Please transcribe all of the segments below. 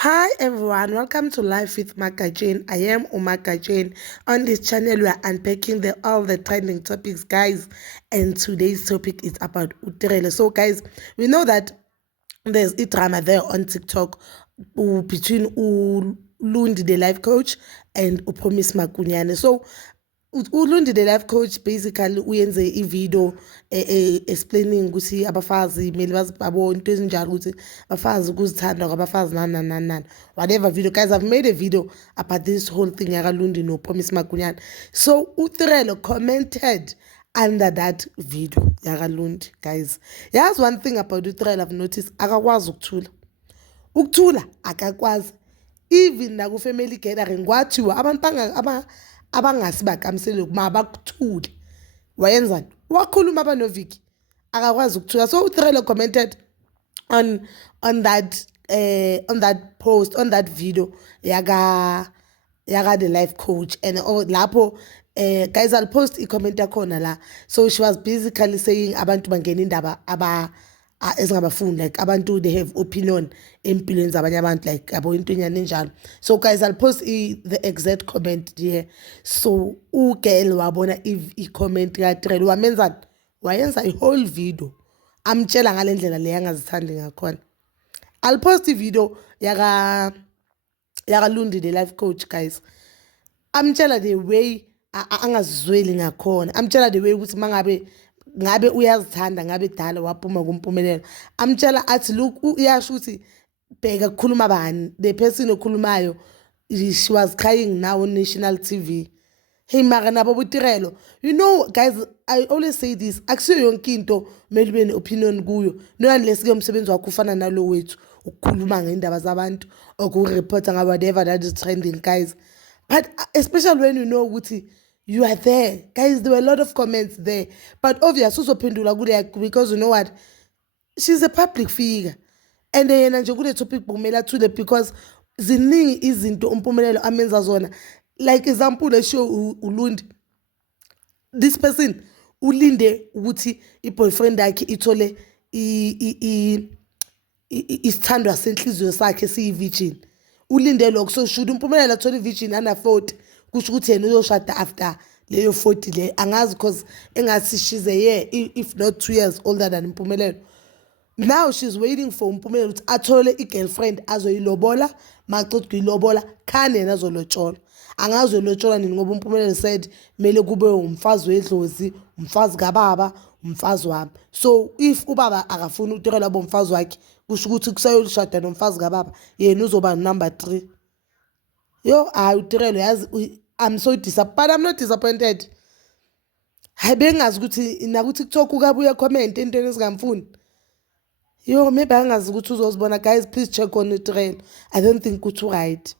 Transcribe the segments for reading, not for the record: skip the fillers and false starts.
Hi everyone, welcome to Life with Maka Jane. I am Omaka Jane. On this channel, we are unpacking all the trending topics, guys. And today's topic is about Utirele. So, guys, we know that there's a drama there on TikTok between Lundi, the life coach, and Upromise Makunyane. So, uLundi the life coach basically uyenze ivideo explaining ukuthi abafazi kumele bazibabo into ezinjalo ukuthi abafazi ukuzithanda kwabafazi nani whatever video. Guys, I've made a video about this whole thing yakaLundi no Promise Makunyane. So uTrelo commented under that video yakaLundi. Guys, here's one thing about uTrelo I've noticed: akakwazi ukuthula akakwazi. Even naku-family gathering kwathiwa abantu abangasibakamiseli kuma bakuthule wayenzani wakhuluma abanoviki akakwazi ukuthula. So uTrelo commented on that post, on that video yaka the life coach, and lapho guys, I'll post i-comment yakhona la. So she was basically saying abantu bangena indaba ezingabafuni, like abantu they have opinion empilweni zabanye abantu, like yabo into enyane enjalo. So guys, I'll post the exact comment here. So ugirl wabona i-comment kaTrelo wamenzani, wayenza i-whole video amtshela ngale ndlela le angazithandi ngakhona. I'll post i-video yakaLundi the life coach, guys. Amtshela the way angazizweli ngakhona, amtshela the way ukuthi ngabe uyazithanda, ngabe dala waphuma kumpumelelo. Amtshela athi look, uyasho ukuthi bheka kukhuluma bani, the person okhulumayo she was crying now on national TV. Hey mara nabo butirelo, you know guys, I always say this, akusiyo yonke into kumele ube ne-opinion kuyo, no unless ke umsebenzi wakho ufana nalo wethu ukukhuluma ngendaba zabantu or ukureport whatever that is trending, guys. But especially when you know ukuthi you are there, guys, there were a lot of comments there, but obvious uzophendula kule because you know what, she's a public figure, and yena nje kule topic kumele athule because ziningi izinto umpumelelo amenza zona. Like example esho uLundi, this person ulinde ukuthi i-boyfriend yakhe ithole isithandwa senhliziyo sakhe siyi-virgin, ulinde lokho. So should umpumelelo athole i-virgin ana-40, kusho ukuthi yena uyoshada after leyo 40 le, angazi because engathi she's a year if not 2 years older than Mpumelelo. Now she's waiting for Mpumelelo ukuthi athole i-girlfriend azoyilobola, macot kuyilobola khane yena azolotshola. Angazolotshola nini ngoba uMpumelelo said mele kube umfazi wedlozi, umfazi kababa, umfazi wami. So if ubaba akafuna uTrelo abe umfazi wakhe, kusho ukuthi kusayoshada nomfazi kababa, yena uzoba number 3. Yo, uTrelo yazi, I'm so disappointed, but I'm not disappointed. Hayi bengazi ukuthi naku-TikTok ukabuya comment entweni ezingamfuni. Yo, maybe angazi ukuthi uzozibona. Guys, please check on uTrelo. I don't think it's right.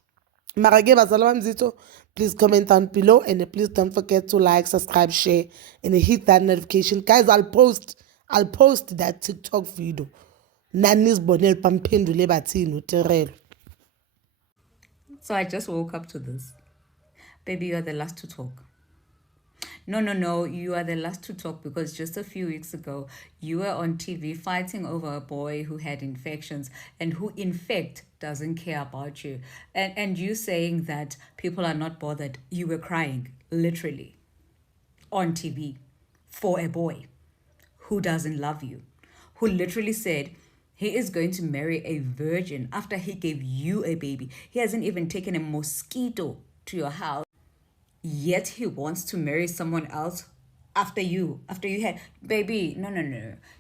Mara ke bazala bamzitho, please comment down below, and please don't forget to like, subscribe, share, and hit that notification. Guys, I'll post that TikTok video. Nanisbonel pamphendule bathini uTrelo. So I just woke up to this. Baby, you are the last to talk. No, you are the last to talk because just a few weeks ago, you were on TV fighting over a boy who had infections and who, in fact, doesn't care about you. And you saying that people are not bothered. You were crying, literally, on TV for a boy who doesn't love you, who literally said he is going to marry a virgin after he gave you a baby. He hasn't even taken a mosquito to your house. Yet he wants to marry someone else after you had baby. No.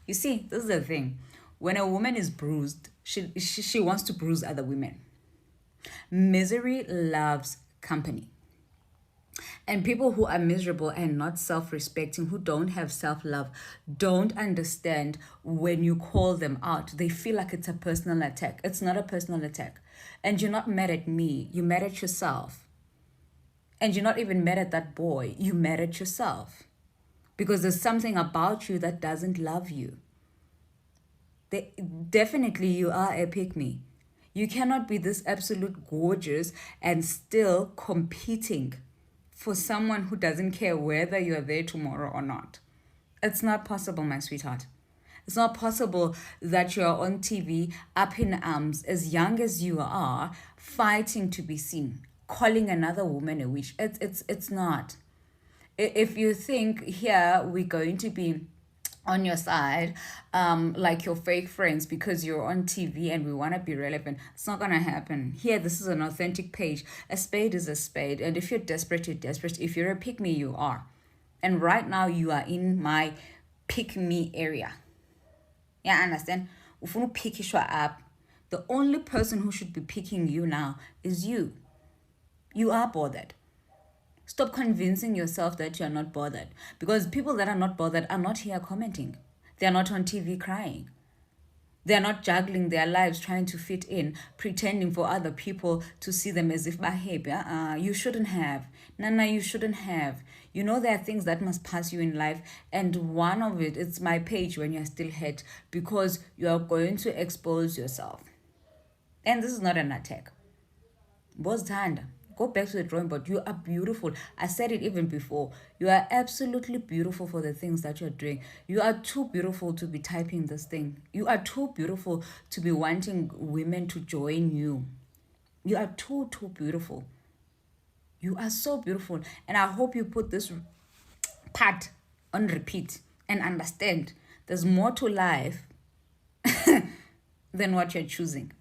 You see, this is the thing. When a woman is bruised, she wants to bruise other women. Misery loves company. And people who are miserable and not self-respecting, who don't have self-love, don't understand when you call them out. They feel like it's a personal attack. It's not a personal attack. And you're not mad at me. You're mad at yourself. And you're not even mad at that boy. You're mad at yourself. Because there's something about you that doesn't love you. Definitely you are a pick-me. You cannot be this absolute gorgeous and still competing for someone who doesn't care whether you're there tomorrow or not. It's not possible, my sweetheart. It's not possible that you're on TV up in arms, as young as you are, fighting to be seen, calling another woman a witch. It's not. If you think here we're going to be on your side, like your fake friends, because you're on TV and we want to be relevant, it's not gonna happen. Here, this is an authentic page. A spade is a spade, and if you're desperate, you're desperate. If you're a pick me, you are. And right now, you are in my pick me area. Yeah, understand? Ufuna pickishwa up. The only person who should be picking you now is you. You are bothered. Stop convincing yourself that you're not bothered, because people that are not bothered are not here commenting. They're not on TV crying. They're not juggling their lives trying to fit in, pretending for other people to see them as if behavior. You shouldn't have. Nana, you shouldn't have. You know there are things that must pass you in life, and one of it, it's my page when you're still hurt, because you are going to expose yourself. And this is not an attack. Bozthanda. Go back to the drawing board. You are beautiful. I said it even before. You are absolutely beautiful for the things that you're doing. You are too beautiful to be typing this thing. You are too beautiful to be wanting women to join you. You are too beautiful. You are so beautiful. And I hope you put this part on repeat and understand there's more to life than what you're choosing.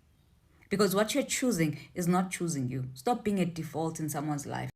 Because what you're choosing is not choosing you. Stop being a default in someone's life.